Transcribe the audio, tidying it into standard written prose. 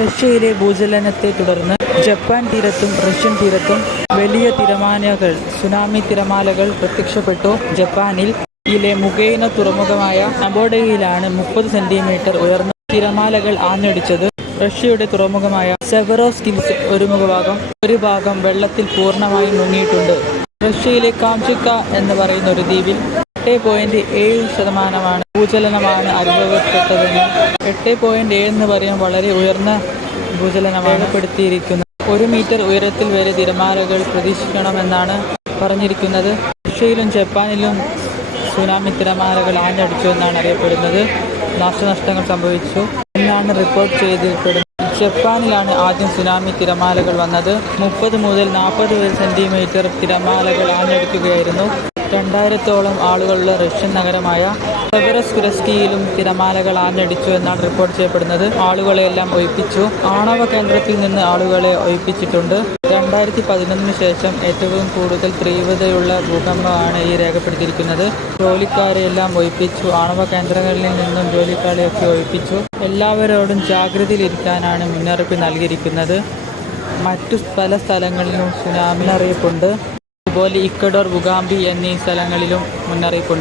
റഷ്യയിലെ ഭൂചലനത്തെ തുടർന്ന് ജപ്പാൻ തീരത്തും റഷ്യൻ തീരത്തും വലിയ തിരമാലകൾ സുനാമി തിരമാലകൾ പ്രത്യക്ഷപ്പെട്ടു. ജപ്പാനിൽ യിലെ മുഖേന തുറമുഖമായ നബോഡയിലാണ് 30 സെന്റിമീറ്റർ ഉയർന്ന തിരമാലകൾ ആഞ്ഞടിച്ചത്. റഷ്യയുടെ തുറമുഖമായ സെവറോസ്കിൽസ് ഒരു ഭാഗം വെള്ളത്തിൽ പൂർണ്ണമായും മുങ്ങിയിട്ടുണ്ട്. റഷ്യയിലെ കാംചുക്ക എന്ന് പറയുന്ന ഒരു ദ്വീപിൽ 8.7% ഭൂചലനമാണ് അനുഭവപ്പെട്ടതെന്നും 8.7 എന്ന് പറയുമ്പോൾ വളരെ ഉയർന്ന ഭൂചലനമാണ് രേഖപ്പെടുത്തിയിരിക്കുന്നത്. 1 മീറ്റർ ഉയരത്തിൽ വരെ തിരമാലകൾ പ്രതീക്ഷിക്കണമെന്നാണ് പറഞ്ഞിരിക്കുന്നത്. റഷ്യയിലും ജപ്പാനിലും സുനാമി തിരമാലകൾ ആഞ്ഞടിച്ചു എന്നാണ് അറിയപ്പെടുന്നത്. നാശനഷ്ടങ്ങൾ സംഭവിച്ചു എന്നാണ് റിപ്പോർട്ട് ചെയ്തിരിക്കുന്നത്. ജപ്പാനിലാണ് ആദ്യം സുനാമി തിരമാലകൾ വന്നത്. 30 മുതൽ 40 സെന്റിമീറ്റർ തിരമാലകൾ ആഞ്ഞടിക്കുകയായിരുന്നു. 2000-ഓളം ആളുകളുള്ള റഷ്യൻ നഗരമായ സെവറോസ്കിൽസിലും തിരമാലകൾ ആഞ്ഞടിച്ചു എന്നാണ് റിപ്പോർട്ട് ചെയ്യപ്പെടുന്നത്. ആളുകളെയെല്ലാം ഒഴിപ്പിച്ചു. ആണവ കേന്ദ്രത്തിൽ നിന്ന് ആളുകളെ ഒഴിപ്പിച്ചിട്ടുണ്ട്. 2011 ശേഷം ഏറ്റവും കൂടുതൽ തീവ്രതയുള്ള ഭൂകമ്പമാണ് ഈ രേഖപ്പെടുത്തിയിരിക്കുന്നത്. ജോലിക്കാരെയെല്ലാം ഒഴിപ്പിച്ചു. ആണവ കേന്ദ്രങ്ങളിൽ നിന്നും ജോലിക്കാരെയൊക്കെ ഒഴിപ്പിച്ചു. എല്ലാവരോടും ജാഗ്രതയിലിരിക്കാനാണ് മുന്നറിയിപ്പ് നൽകിയിരിക്കുന്നത്. മറ്റു പല സ്ഥലങ്ങളിലും സുനാമി മുന്നറിയിപ്പുണ്ട്. അതുപോലെ ഇക്വഡോർ, ബുഗാംബി എന്നീ സ്ഥലങ്ങളിലും മുന്നറിയിപ്പുണ്ട്.